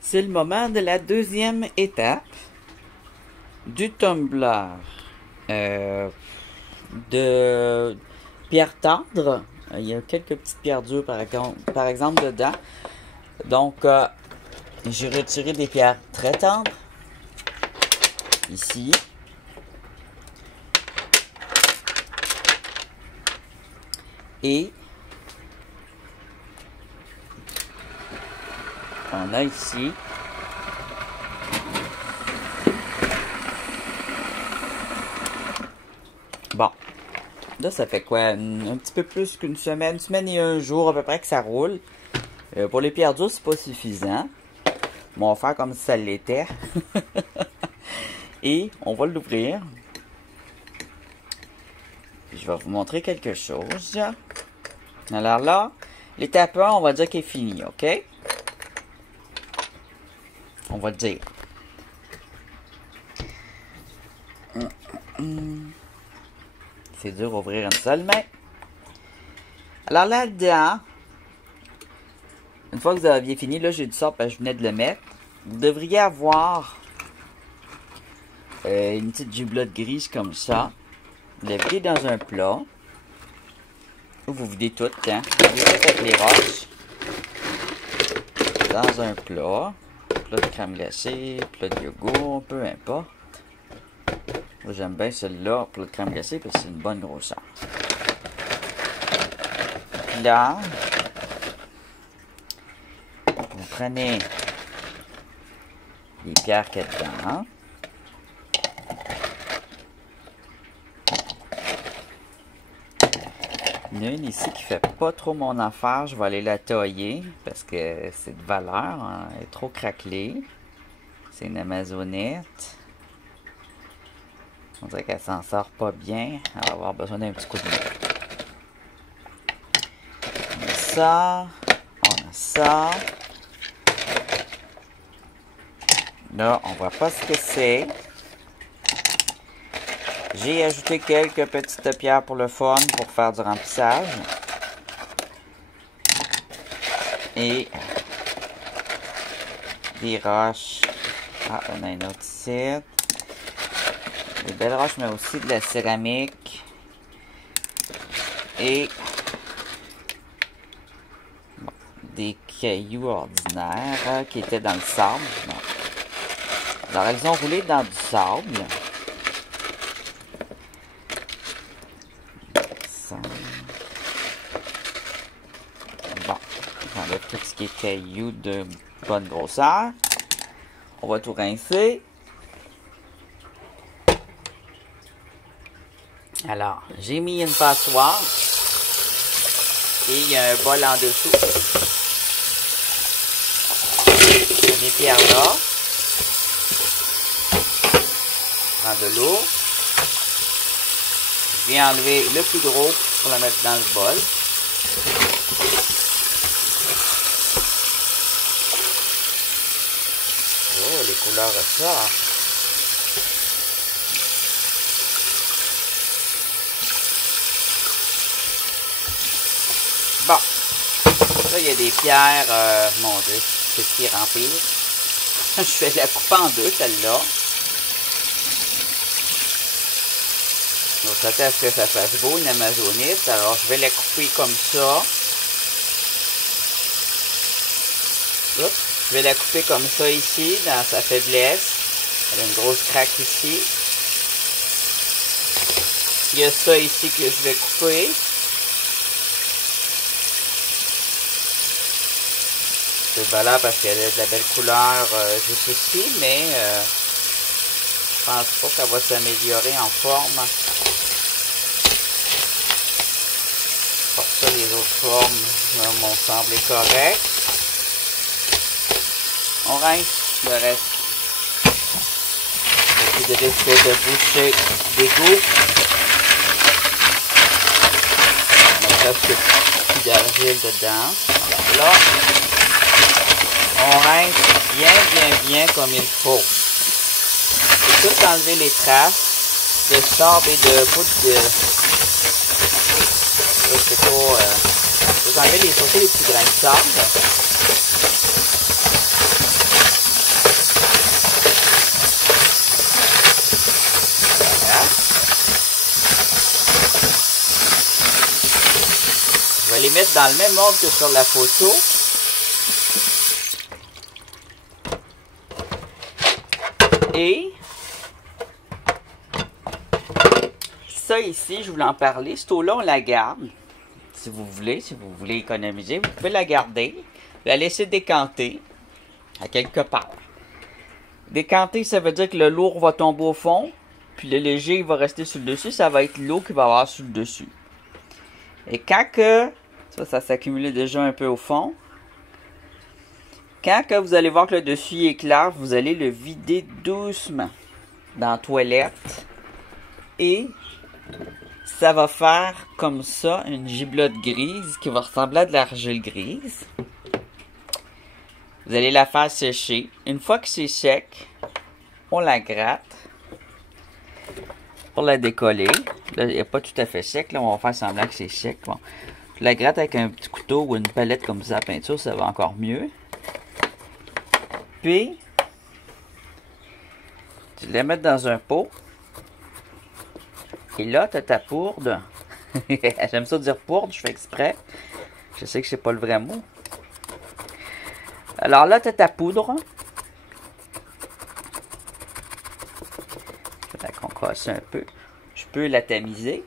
C'est le moment de la deuxième étape du tumbler de pierre tendre. Il y a quelques petites pierres dures par exemple dedans. Donc, j'ai retiré des pierres très tendres. Ici. Et on a ici bon, là ça fait quoi, un petit peu plus qu'une semaine et un jour à peu près que ça roule. Pour les pierres dures, c'est pas suffisant. Bon, on va faire comme si ça l'était. Et on va l'ouvrir. Je vais vous montrer quelque chose. Alors là, l'étape 1, on va dire qu'elle est finie, ok? On va le dire. C'est dur d'ouvrir une seule main. Alors là-dedans, une fois que vous aviez fini, là j'ai du sort parce que je venais de le mettre, vous devriez avoir une petite giblotte grise comme ça. Vous la videz dans un plat. Ou vous videz tout, hein? Vous videz tout avec les roches. Dans un plat. Plat de crème glacée, plat de yogourt, peu importe. Moi j'aime bien celle-là, plat de crème glacée, parce que c'est une bonne grosseur. Puis là, vous prenez les pierres qu'il y a dedans. Il y en a une ici qui fait pas trop mon affaire. Je vais aller la tailler parce que c'est de valeur. Hein. Elle est trop craquelée. C'est une amazonite. On dirait qu'elle s'en sort pas bien. Elle va avoir besoin d'un petit coup de main. On a ça. On a ça. Là, on voit pas ce que c'est. J'ai ajouté quelques petites pierres pour le fun, pour faire du remplissage. Et des roches. Ah, on a une autre ici. Des belles roches, mais aussi de la céramique. Et bon, des cailloux ordinaires qui étaient dans le sable. Bon. Alors, elles ont roulé dans du sable. Bon, j'enlève tout ce qui est cailloux de bonne grosseur. On va tout rincer. Alors, j'ai mis une passoire. Et il y a un bol en dessous. Les pierres là. Je prends de l'eau. Je viens enlever le plus gros pour le mettre dans le bol. Oh, les couleurs ressortent. Bon. Là, il y a des pierres. Mon Dieu, c'est ce qui remplit. Je vais la couper en deux, celle-là. Donc, j'attends à ce que ça fasse beau, une amazonite. Alors, je vais la couper comme ça. Oups. Je vais la couper comme ça ici, dans sa faiblesse. Elle a une grosse craque ici. Il y a ça ici que je vais couper. C'est valable parce qu'elle a de la belle couleur juste ici, mais je pense pas qu'elle va s'améliorer en forme. Pour ça, les autres formes m'ont semblé correctes. On rince le reste. Et puis de risque de boucher d'égout. On a presque plus d'argile dedans. Alors là, on rince bien comme il faut. Et tout enlever les traces de sable et de poudre de... C'est pas... vous enlevez les petits grains de sable. les mettre dans le même ordre que sur la photo. Et ça ici, je voulais en parler. Cette eau-là, on la garde. Si vous voulez économiser, vous pouvez la garder. La laisser décanter à quelque part. Décanter, ça veut dire que le lourd va tomber au fond. Puis le léger, il va rester sur le dessus. Ça va être l'eau qui va avoir sur le dessus. Et quand que... Ça s'accumule déjà un peu au fond. Quand que vous allez voir que le dessus est clair, vous allez le vider doucement dans la toilette. Et ça va faire comme ça une giblotte grise qui va ressembler à de l'argile grise. Vous allez la faire sécher. Une fois que c'est sec, on la gratte pour la décoller. Là, il n'est pas tout à fait sec. Là, on va faire semblant que c'est sec. Bon. Je la gratte avec un petit couteau ou une palette comme ça à peinture, ça va encore mieux. Puis, tu la mets dans un pot. Et là, tu as ta poudre. J'aime ça dire poudre, je fais exprès. Je sais que c'est pas le vrai mot. Alors là, tu as ta poudre. Je vais la concasser un peu. Je peux la tamiser.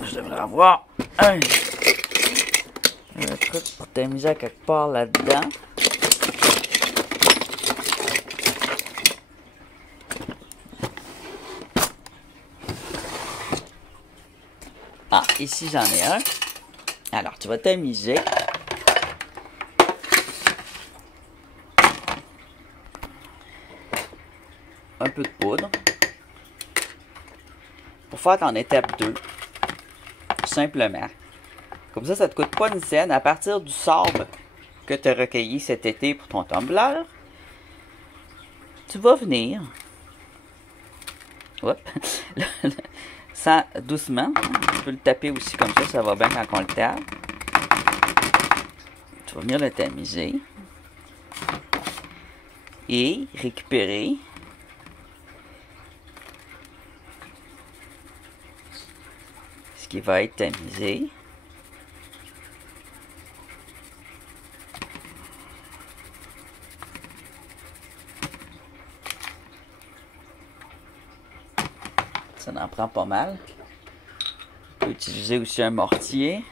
Je devrais avoir un truc pour tamiser à quelque part là-dedans. Ah, ici j'en ai un. Alors, tu vas tamiser. Un peu de poudre. Pour faire ton étape 2. Simplement. Comme ça ne te coûte pas une scène. À partir du sable que tu as recueilli cet été pour ton tumbler, tu vas venir. Hop. Sans, doucement. Tu peux le taper aussi comme ça va bien quand on le tape. Tu vas venir le tamiser. Et récupérer ce qui va être tamisé. Ça en prend pas mal. On peut utiliser aussi un mortier.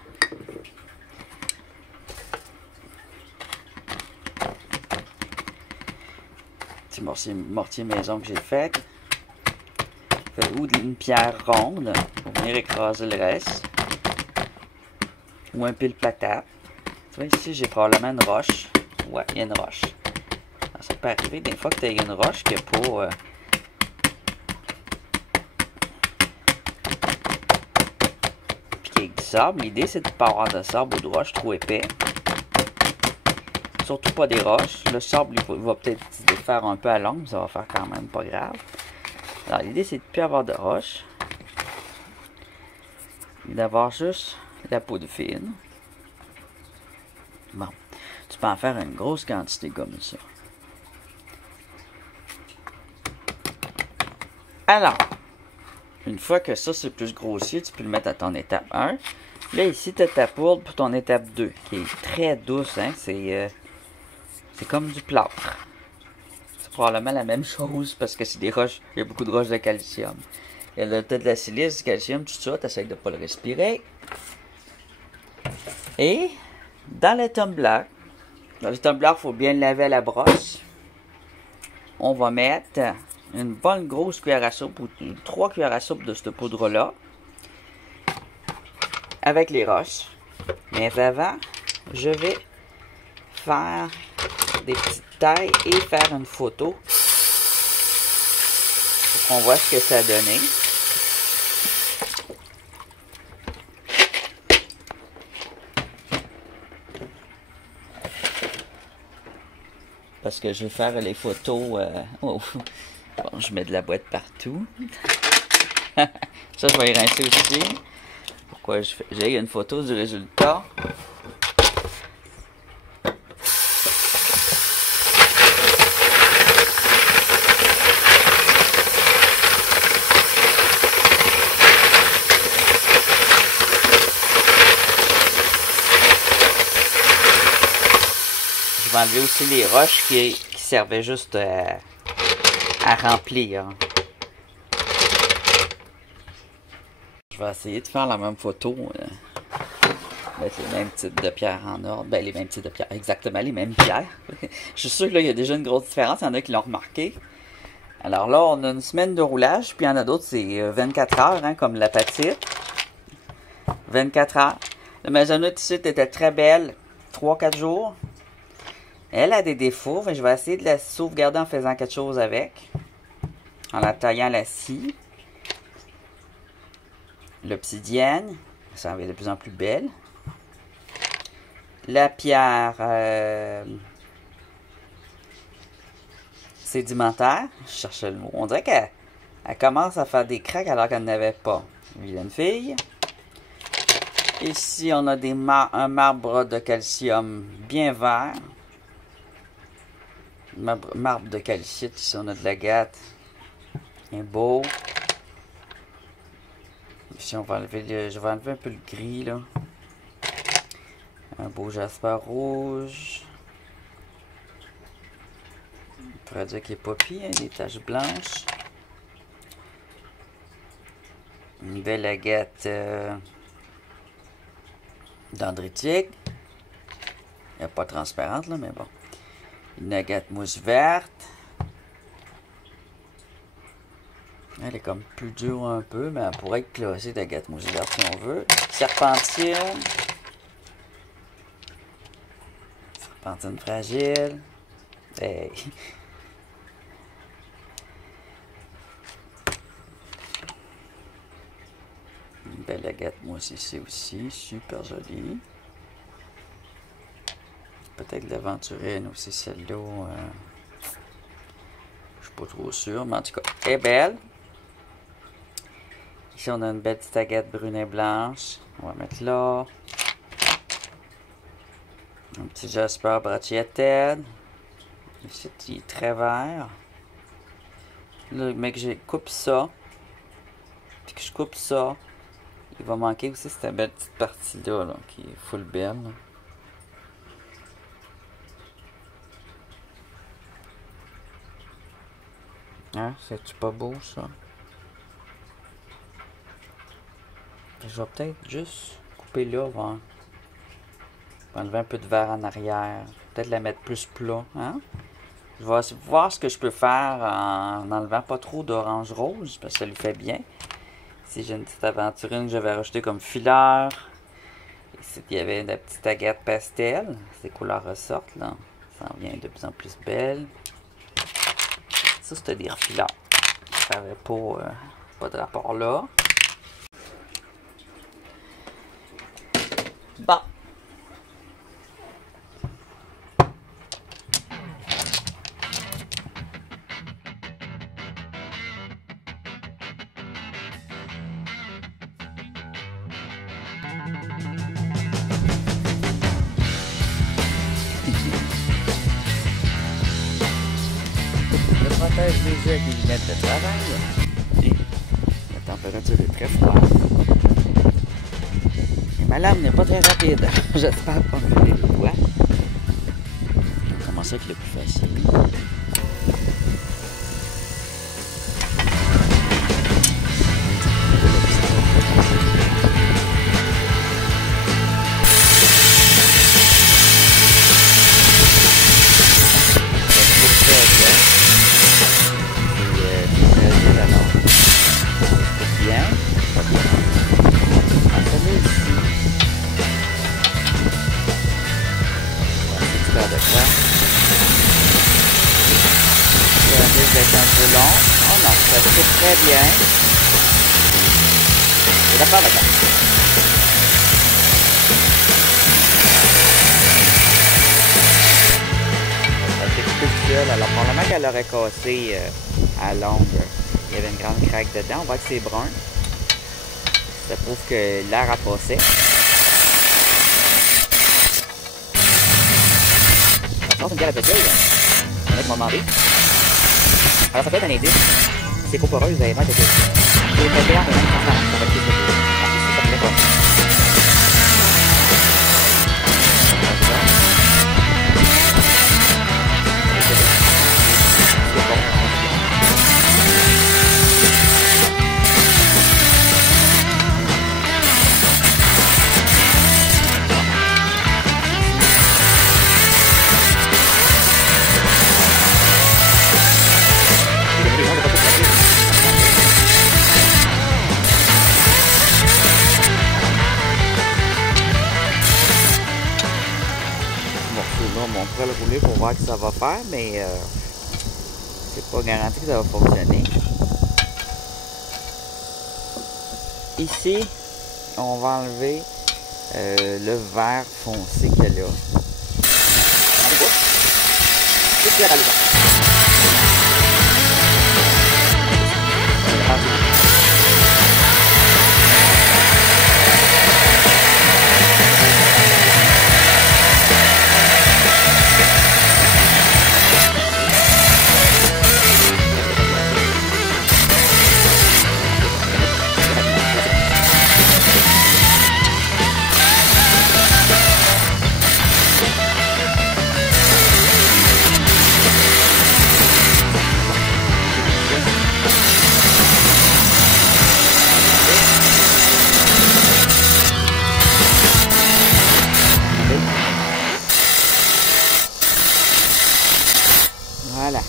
Petit mortier maison que j'ai fait. Ou une pierre ronde pour venir écraser le reste. Ou un pile patate. Tu vois, ici, j'ai probablement une roche. Ouais, il y a une roche. Alors, ça peut arriver des fois que tu as une roche qui n'est pas... du sable. L'idée, c'est de ne pas avoir de sable ou de roche trop épais. Surtout pas des roches. Le sable, il va peut-être se défaire un peu à l'ongle, mais ça va faire quand même pas grave. Alors, l'idée, c'est de ne plus avoir de roche. Et d'avoir juste la poudre fine. Bon. Tu peux en faire une grosse quantité comme ça. Alors, une fois que ça, c'est plus grossier, tu peux le mettre à ton étape 1. Là, ici, tu as ta poudre pour ton étape 2, qui est très douce. Hein? C'est comme du plâtre. C'est probablement la même chose, parce que c'est des roches. Il y a beaucoup de roches de calcium. Il y a peut-être de la silice, du calcium, tout ça. Tu essaies de ne pas le respirer. Et, dans le tumbler, il faut bien le laver à la brosse. On va mettre une bonne grosse cuillère à soupe ou 3 cuillères à soupe de cette poudre-là avec les roches. Mais avant, je vais faire des petites tailles et faire une photo pour qu'on voit ce que ça a donné. Parce que je vais faire les photos... oh. Bon, je mets de la boîte partout. Ça, je vais y rincer aussi. Pourquoi j'ai une photo du résultat. vais enlever aussi les roches qui servaient juste à remplir. Je vais essayer de faire la même photo. Mettre les mêmes types de pierres en ordre. Ben, les mêmes types de pierres. Exactement, les mêmes pierres. Je suis sûr qu'il y a déjà une grosse différence. Il y en a qui l'ont remarqué. Alors là, on a une semaine de roulage. Puis il y en a d'autres, c'est 24 heures, hein, comme la petite. 24 heures. La maisonnette ici était très belle. 3-4 jours. Elle a des défauts. Mais je vais essayer de la sauvegarder en faisant quelque chose avec. En la taillant la scie. L'obsidienne. Ça va être de plus en plus belle. La pierre sédimentaire. Je cherchais le mot. On dirait qu'elle commence à faire des craques alors qu'elle n'avait pas. Vilaine fille. Ici, on a un marbre de calcium bien vert. Marbre de calcite. Ici, on a de l'agate. Un beau. Ici, on va enlever je vais enlever un peu le gris, là. Un beau jasper rouge. On pourrait dire qu'il n'est pas pire, hein, des taches blanches. Une belle agate dendritique. Elle n'est pas transparente, là, mais bon. Une agate mousse verte. Elle est comme plus dure un peu, mais elle pourrait être classée d'agate mousse verte si on veut. Serpentine. Serpentine fragile. Hey. Une belle agate mousse ici aussi. Super jolie. Peut-être l'aventurine aussi, celle-là. Je suis pas trop sûr, mais en tout cas, elle est belle. Ici, on a une belle petite agate brune et blanche. On va mettre là. Un petit jasper brachyatède. Ici, il est très vert. Là, mec, je coupe ça. Puis que je coupe ça. Il va manquer aussi cette belle petite partie-là, là, qui est full belle. Là. Hein? C'est-tu pas beau, ça? Je vais peut-être juste couper là, va enlever un peu de verre en arrière. Peut-être la mettre plus plat, hein? Je vais voir ce que je peux faire en enlevant pas trop d'orange rose, parce que ça lui fait bien. Ici, j'ai une petite aventurine que j'avais rajouté comme fileur. Ici, il y avait la petite agate pastel. Ces couleurs ressortent, là. Ça en vient de plus en plus belle. Ça, c'était des refileurs. Ça n'avait pas de rapport là. Bon. Je protège déjà avec les lunettes de travail. La température est très froide. Et ma lame n'est pas très rapide. J'espère pas me brûler le doigt. On va commencer avec le plus facile. D'être un peu long. Oh non, ça se fait très bien. C'est d'accord, d'accord. Ça s'est coupé tout seul. Alors, probablement qu'elle aurait cassé à longue. Il y avait une grande craque dedans. On voit que c'est brun. Ça prouve que l'air a passé. Par contre, une bière à petite, il y en a qui m'ont demandé. Alors ça peut être un indice. C'est trop poreux, vous allez voir que c'est très clair, mais même transparent. Ça va être plus ça plaît pas. on pourrait le rouler pour voir ce que ça va faire, mais c'est pas garanti que ça va fonctionner. Ici, on va enlever le vert foncé qu'il y a là. Voilà.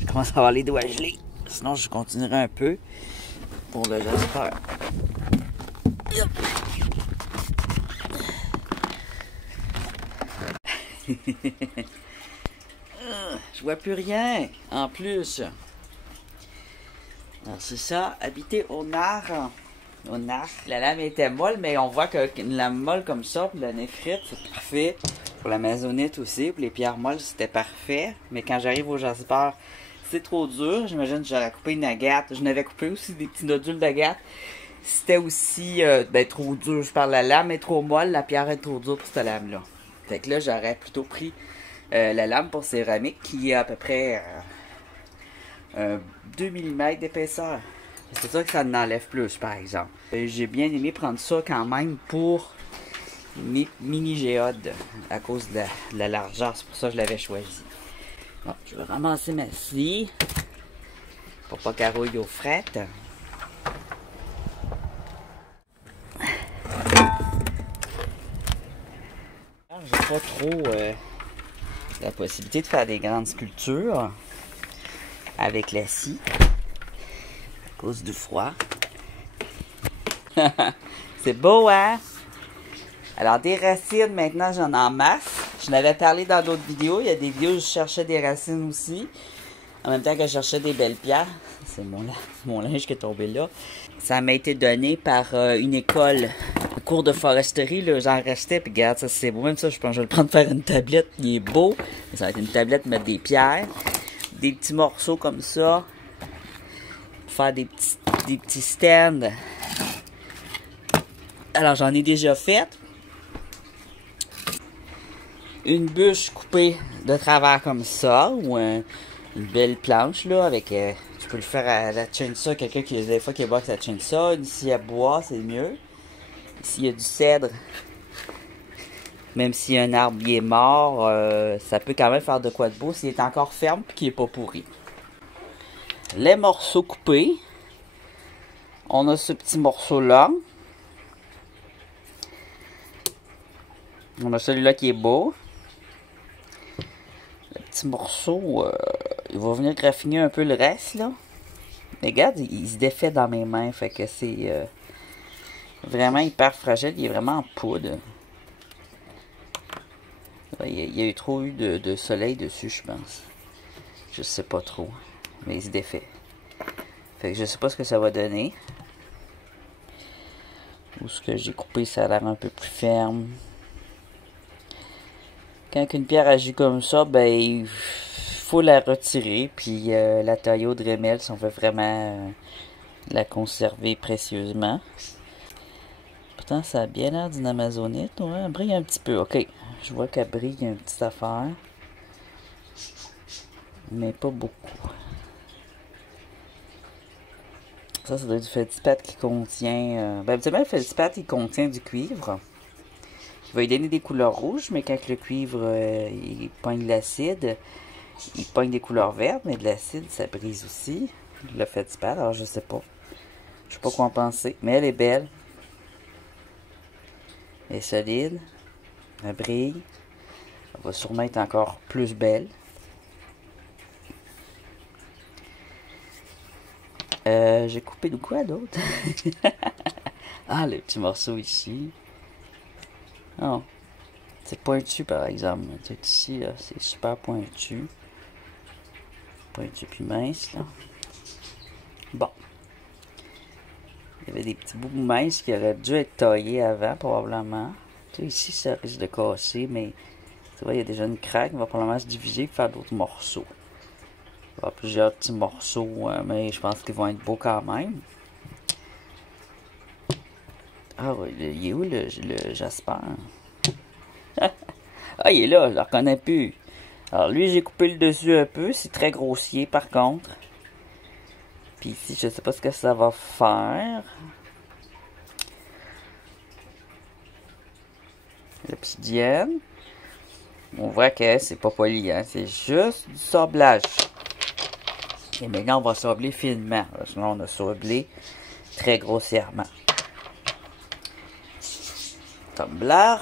Je commence à avoir les doigts gelés. Sinon, je continuerai un peu pour le jasper. Je vois plus rien en plus. Alors c'est ça, habiter au nord. Au nord. La lame était molle, mais on voit qu'une lame molle comme ça, pour la néphrite, c'est parfait. Pour la maisonnite aussi, pour les pierres molles, c'était parfait. Mais quand j'arrive au jasper, c'est trop dur. J'imagine que j'aurais coupé une agate. Je n'avais coupé aussi des petits nodules d'agate. C'était aussi trop dur. Je parle, la lame est trop molle, la pierre est trop dure pour cette lame-là. Fait que là, j'aurais plutôt pris la lame pour céramique qui a à peu près 2 mm d'épaisseur. C'est sûr que ça n'enlève plus, par exemple. J'ai bien aimé prendre ça quand même pour mes mini géodes à cause de la largeur. C'est pour ça que je l'avais choisi. Bon, je vais ramasser ma scie pour pas qu'elle rouille aux frettes. J'ai pas trop la possibilité de faire des grandes sculptures avec la scie à cause du froid. C'est beau, hein? Alors, des racines, maintenant, j'en ai en masse. Je n'avais parlé dans d'autres vidéos. Il y a des vidéos où je cherchais des racines aussi. En même temps que je cherchais des belles pierres. C'est mon linge qui est tombé là. Ça m'a été donné par une école, un cours de foresterie. J'en restais, puis regarde, ça c'est beau. Même ça, je pense que je vais le prendre faire une tablette. Il est beau. Ça va être une tablette, mettre des pierres. Des petits morceaux comme ça. Pour faire des petits stands. Alors, j'en ai déjà fait. Une bûche coupée de travers comme ça, ou une belle planche, là, avec... tu peux le faire à la chainsaw, quelqu'un qui, des fois, qui boxe la chainsaw. Ici, à bois, c'est mieux. Ici, il y a du cèdre. Même si un arbre il est mort, ça peut quand même faire de quoi de beau s'il est encore ferme et qu'il n'est pas pourri. Les morceaux coupés. On a ce petit morceau-là. On a celui-là qui est beau. Le petit morceau, il va venir graffiner un peu le reste, là. Mais regarde, il se défait dans mes mains, fait que c'est vraiment hyper fragile. Il est vraiment en poudre. Il y a eu trop de soleil dessus, je pense. Je sais pas trop. Mais il se défait. Fait que je sais pas ce que ça va donner. Ou ce que j'ai coupé, ça a l'air un peu plus ferme. Quand une pierre agit comme ça, ben il faut la retirer. Puis la tailler au Dremel si on veut vraiment la conserver précieusement. Pourtant, ça a bien l'air d'une amazonite. Ouais, elle brille un petit peu. Ok, je vois qu'elle brille une petite affaire. Mais pas beaucoup. Ça doit être du feldspath qui contient... ben, habituellement, le feldspath, il contient du cuivre. Il va lui donner des couleurs rouges, mais quand le cuivre, il pogne de l'acide, il pogne des couleurs vertes, mais de l'acide, ça brise aussi. Le feldspath, alors je sais pas. Je sais pas quoi en penser. Mais elle est belle. Elle est solide. Elle brille. Elle va sûrement être encore plus belle. J'ai coupé de quoi d'autre? Ah, le petit morceau ici. Non. C'est pointu par exemple. Ici, là, c'est super pointu. Pointu puis mince, là. Bon. Il y avait des petits bouts minces qui auraient dû être taillés avant, probablement. Tu sais, ici, ça risque de casser, mais tu vois, il y a déjà une craque. Il va probablement se diviser et faire d'autres morceaux. Il va y avoir plusieurs petits morceaux, mais je pense qu'ils vont être beaux quand même. Ah oui, il est où le Jasper? Ah, il est là, je le reconnais plus. Alors lui, j'ai coupé le dessus un peu. C'est très grossier par contre. Puis ici, je sais pas ce que ça va faire. L'obsidienne. On voit que c'est pas poli, hein. C'est juste du sablage. Et maintenant, on va sabler finement. Sinon, on a sablé très grossièrement. Tumbler.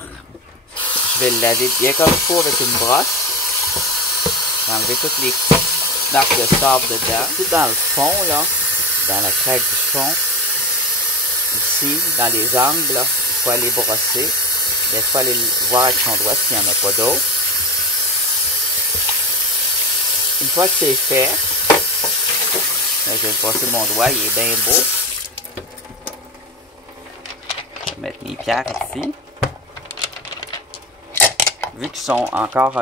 Je vais le laver bien comme il faut avec une brosse. Je vais enlever toutes les marques de sable dedans. Tout dans le fond, là, dans la craque du fond, ici, dans les angles, là, il faut aller brosser. Il faut aller voir avec son doigt s'il n'y en a pas d'autre. Une fois que c'est fait, là, je vais passer mon doigt, il est bien beau. Je vais mettre mes pierres ici. Vu qu'ils sont encore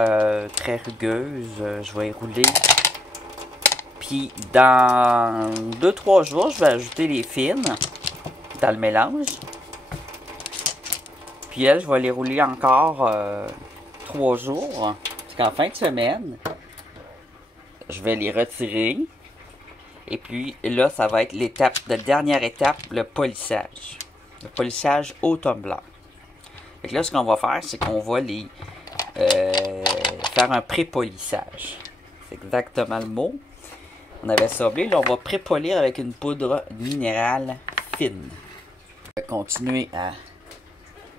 très rugueuses, je vais y rouler. Puis dans 2-3 jours, je vais ajouter les fines dans le mélange. Puis je vais les rouler encore 3 jours. Parce qu'en fin de semaine, je vais les retirer. Et puis là, ça va être l'étape, la dernière étape, le polissage. Le polissage au tumbler. Fait que là, ce qu'on va faire, c'est qu'on va les faire un pré-polissage. C'est exactement le mot. On avait sablé, là on va pré-polir avec une poudre minérale fine. On va continuer à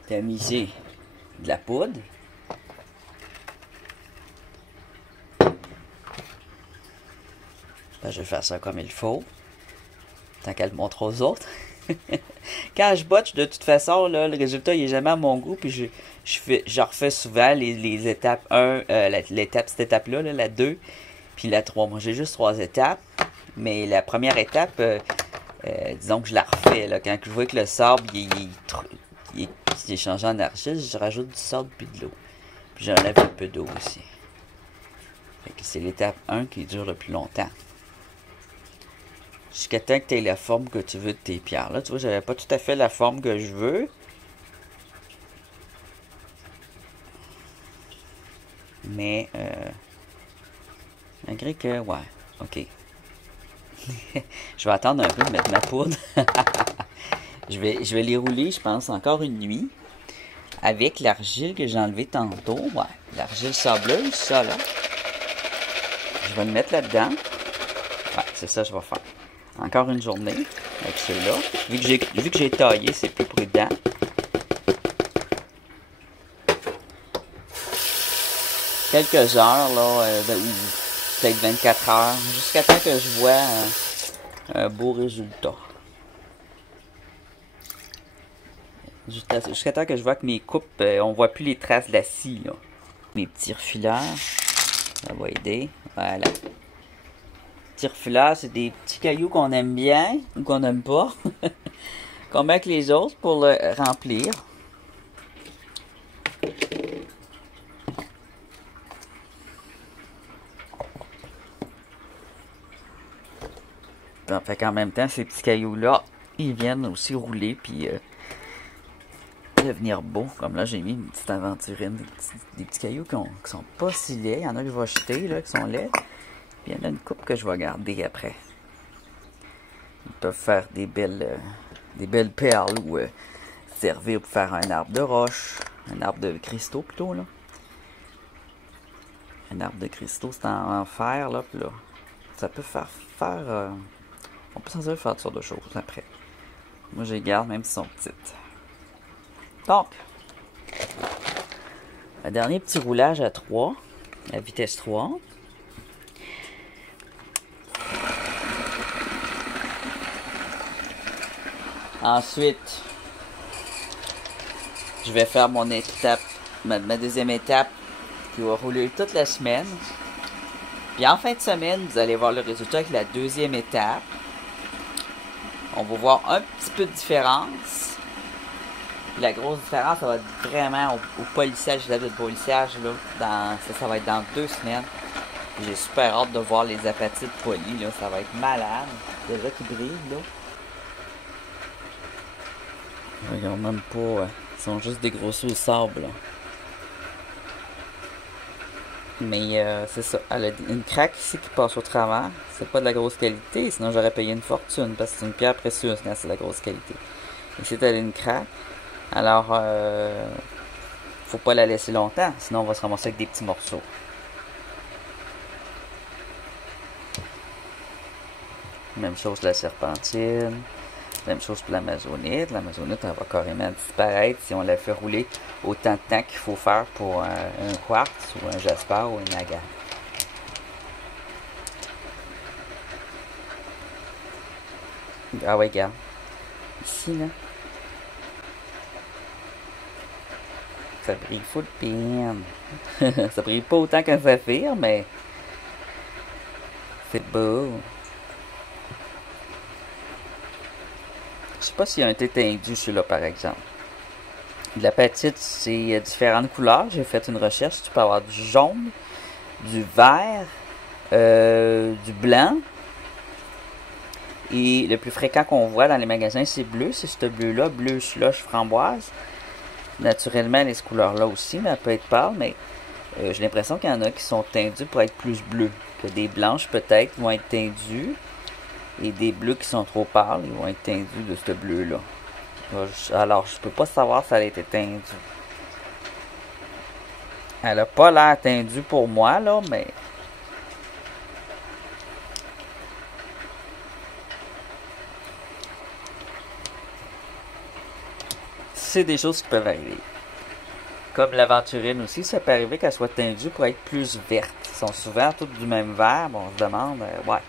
tamiser de la poudre. Ben, je vais faire ça comme il faut. Tant qu'elle montre aux autres. Quand je botche, de toute façon, là, le résultat il est jamais à mon goût. Puis je refais souvent les étapes 1, cette étape-là, la 2, puis la 3. Moi, j'ai juste 3 étapes. Mais la première étape, disons que je la refais. Là, quand je vois que le sable il est changé en argile, je rajoute du sable puis de l'eau. Puis j'enlève un peu d'eau aussi. C'est l'étape 1 qui dure le plus longtemps. Jusqu'à temps que tu aies la forme que tu veux de tes pierres. Là, tu vois, j'avais pas tout à fait la forme que je veux. Mais, malgré que, ouais, ok. Je vais attendre un peu de mettre ma poudre. je vais les rouler, je pense, encore une nuit. Avec l'argile que j'ai enlevée tantôt. Ouais, l'argile sableuse, ça, là. Je vais le mettre là-dedans. Ouais, c'est ça que je vais faire. Encore une journée avec ceux-là. Vu que j'ai taillé, c'est plus prudent. Quelques heures, là, peut-être 24 heures, jusqu'à temps que je vois un beau résultat. Jusqu'à temps que je vois que mes coupes, on voit plus les traces de la scie, là. Mes petits refileurs, ça va aider. Voilà. Refilage, c'est des petits cailloux qu'on aime bien ou qu'on n'aime pas. Qu'on met avec les autres pour le remplir. Ça fait qu'en même temps, ces petits cailloux-là, ils viennent aussi rouler puis devenir beaux. Comme là, j'ai mis une petite aventurine. Des petits cailloux qui sont pas si laids. Il y en a que je vais jeter, là, qui sont laids. Puis il y en a une coupe que je vais garder après. Ils peuvent faire des belles perles ou servir pour faire un arbre de roche. Un arbre de cristaux plutôt, là. Un arbre de cristaux, c'est en fer, là. Puis là, ça peut faire on peut s'en servir pour faire toutes sortes de choses après. Moi, je les garde même si elles sont petites. Donc, un dernier petit roulage à 3, à vitesse 3. Ensuite, je vais faire mon étape, ma deuxième étape qui va rouler toute la semaine. Puis en fin de semaine, vous allez voir le résultat avec la deuxième étape. On va voir un petit peu de différence. La grosse différence, ça va être vraiment au polissage, l'étape de polissage, là. Ça va être dans 2 semaines. J'ai super hâte de voir les apatites polies, là. Ça va être malade. Déjà qui brillent, là. Regarde même pas. Ils sont juste des gros sous de sable, là. Mais c'est ça. Elle a une craque ici qui passe au travers. C'est pas de la grosse qualité, sinon j'aurais payé une fortune parce que c'est une pierre précieuse quand c'est de la grosse qualité. Ici, elle a une craque. Alors, faut pas la laisser longtemps, sinon on va se ramasser avec des petits morceaux. Même chose pour la serpentine. Même chose pour l'amazonite. L'amazonite, elle va carrément disparaître si on la fait rouler autant de temps qu'il faut faire pour un quartz ou un jasper ou un agate. Ah ouais, regarde. Ici, là. Ça brille full peine. Ça brille pas autant qu'un saphir, mais c'est beau. Je sais pas s'il y a un thé tendu celui-là, par exemple. De l'apatite, c'est différentes couleurs. J'ai fait une recherche. Tu peux avoir du jaune, du vert, du blanc. Et le plus fréquent qu'on voit dans les magasins, c'est bleu. C'est ce bleu-là, bleu slush framboise. Naturellement, les couleurs-là aussi, mais elle peut être pâle. Mais j'ai l'impression qu'il y en a qui sont tendus pour être plus bleus. Que des blanches, peut-être, vont être tendues. Et des bleus qui sont trop pâles, ils vont être tendus de ce bleu-là. Alors, je peux pas savoir si elle a été tendue. Elle a pas l'air tendue pour moi, là, mais... C'est des choses qui peuvent arriver. Comme l'aventurine aussi, ça peut arriver qu'elle soit tendue pour être plus verte. Ils sont souvent toutes du même vert. Bon, on se demande, ouais.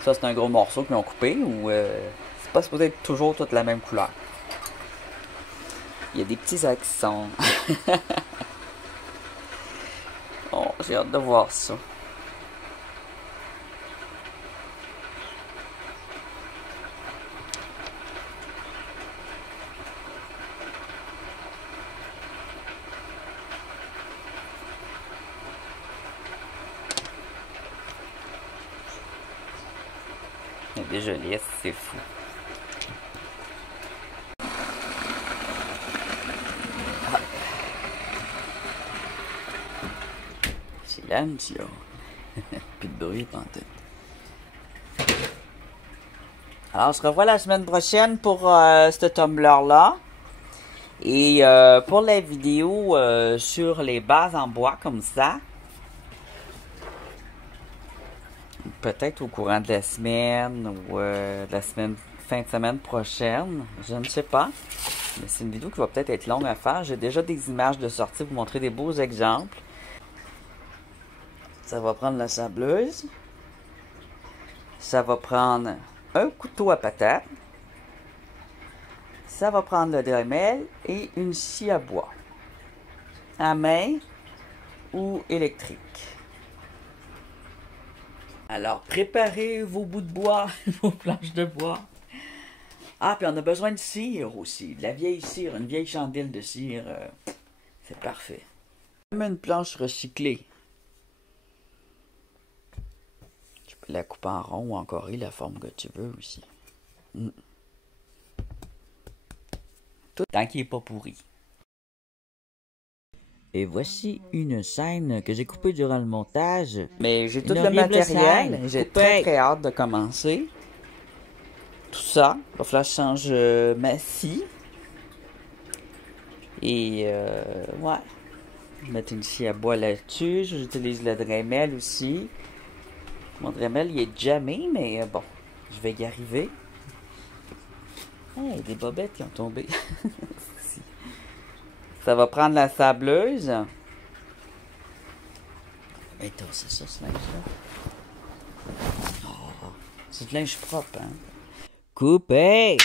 Ça, c'est un gros morceau qu'ils ont coupé ou c'est pas supposé être toujours toute la même couleur. Il y a des petits accents. Oh, j'ai hâte de voir ça. Il y a des jolies, c'est fou. Ah. Silenzio. Plus de bruit en tête. Alors, on se revoit la semaine prochaine pour ce tumbler-là. Et pour la vidéo sur les bases en bois comme ça. Peut-être au courant de la semaine ou de la semaine, fin de semaine prochaine. Je ne sais pas. Mais c'est une vidéo qui va peut-être être longue à faire. J'ai déjà des images de sortie pour vous montrer des beaux exemples. Ça va prendre la sableuse. Ça va prendre un couteau à patate. Ça va prendre le Dremel et une scie à bois. À main ou électrique. Alors, préparez vos bouts de bois, vos planches de bois. Ah, puis on a besoin de cire aussi. De la vieille cire, une vieille chandelle de cire. C'est parfait. Même une planche recyclée. Tu peux la couper en rond ou en carré, la forme que tu veux aussi. Tout tant qu'il n'est pas pourri. Et voici une scène que j'ai coupée durant le montage. Mais j'ai tout le matériel. J'ai très hâte de commencer. Tout ça. Il va falloir que je change ma scie. Et ouais. Je vais mettre une scie à bois là-dessus. J'utilise le Dremel aussi. Mon Dremel, il est jamais, mais bon. Je vais y arriver. Hey, des bobettes qui ont tombé. Ça va prendre la sableuse. Et toi, c'est ça, ce linge-là. Oh, c'est du linge propre, hein? Coupé!